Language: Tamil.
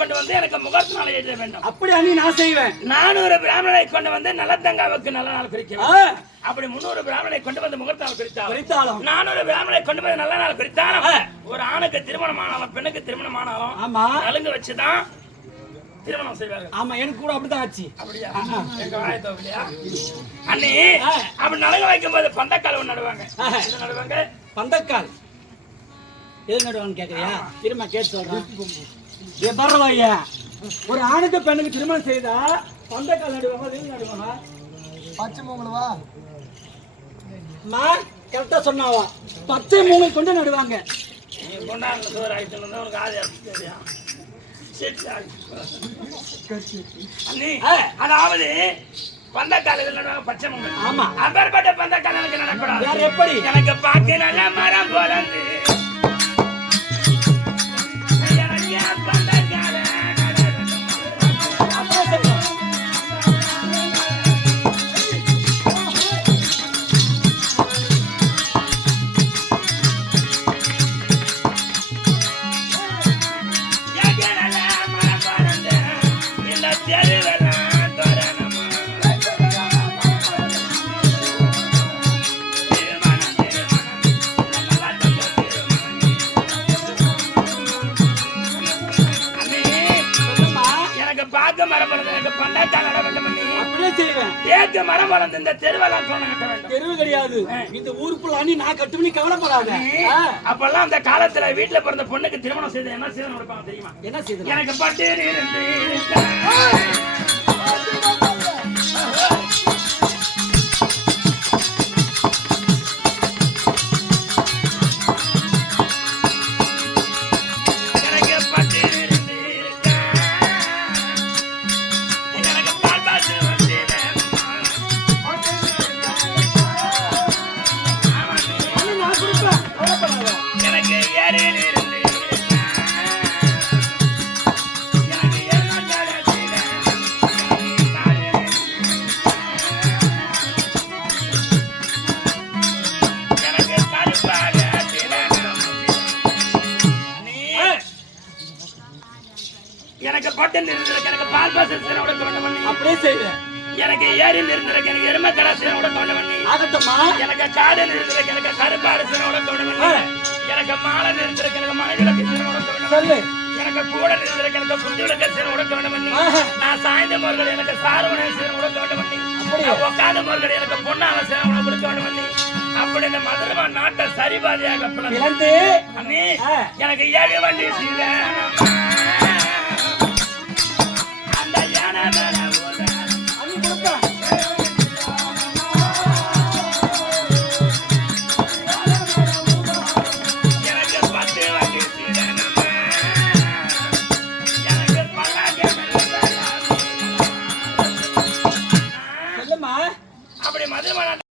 கொண்டு வந்து எனக்கு முகூர்த்த நாளை எழுத வேண்டும். அப்படி அண்ணி நான் செய்வேன். 400 பிராமணனை கொண்டு வந்து நல்லதங்காவுக்கு நல்ல நாள் குறிக்கிறேன். அப்படி 300 பிராமணனை கொண்டு வந்து முகூர்த்த நாள் குறித்தாலும் 400 பிராமணனை கொண்டு வந்து நல்ல நாள் குறித்தாலும் ஒரு ஆணுக்கு திருமணமானாலும் பெண்ணுக்கு திருமணமானாலும் ஆமா நலுங்கு வச்சுதான் திருமணம் செய்வார்கள். ஆமா எனக்கு கூட அப்படிதான் ஆச்சு. அப்படியா? எங்க வாயத்தோ இல்லையா அண்ணி? அப்படி நலுங்கு வைக்கும் போது பந்தக்கால் ஒன்று நடுவாங்க. இது நடுவாங்க பந்தக்கால். எது நடுவான்னு கேக்குறியா? திரும்ப கேட்டு சொல்றேன். பரவாயில்லையா, ஒரு ஆணுக்கு பெண்ணுக்கு திருமணம் செய்தா பந்தக்கால் நடுவாங்க. எது நடுவாங்க? பச்சை மூங்கலவா? மா கரெக்டா சொன்னாவா? பச்சை மூங்கல் கொண்டு நடுவாங்க. நீ கொண்டாடுற சோறு ஆயிட்டு உனக்கு ஆதி தெரியா? அதாவது பந்தக்கால பச்சை மூங்கல். ஆமா, அப்பேற்பட்ட பந்தக்கால எனக்கு நடக்கூடாது. எப்படி? எனக்கு பார்க்க நல்ல மரம் போலந்து மரம் வளர்ந்து இந்த தெருவெல்லாம் தெருவு கிடையாது, இந்த ஊருக்குள்ள அணி நான் கட்டுமணி கவலைப்படாத. அப்பெல்லாம் அந்த காலத்துல வீட்டுல பிறந்த பொண்ணுக்கு திருமணம் செய்து என்ன செய்து நடப்பாங்க தெரியுமா? என்ன செய்து? எனக்கு பட்டு இருந்து எனக்கு பட்டன் இருந்திருக்கு, எனக்கு பால் பாசல் சேனை உடக்க வேண்டும் பண்ணி அப்படியே செய்வேன். எனக்கு ஏரியில் இருந்திருக்கு, எனக்கு எருமை கடை சேனை உடக்க வேண்டும் பண்ணி ஆகட்டமா. எனக்கு காதல் இருந்திருக்கு, எனக்கு கருப்பாடு சேனை உடக்க வேண்டும் பண்ணி எனக்கு மாலை இருந்திருக்கு, எனக்கு மனைவிளக்கு சேனை உடக்க வேண்டும் சொல்லு. எனக்கு கூடல் இருந்திருக்கு, எனக்கு குஞ்சு விளக்க சேனை உடக்க வேண்டும் பண்ணி நான் சாய்ந்த மோர்கள் எனக்கு சாருவனை சேனை உடக்க வேண்டும் பண்ணி உட்காந்த மோர்கள் எனக்கு பொன்னால சேனை உடக்க கொடுக்க வேண்டும் பண்ணி அப்படி இந்த மதுரமா நாட்டை சரிபாதியாக அண்ணி எனக்கு 7 வண்டி சீதை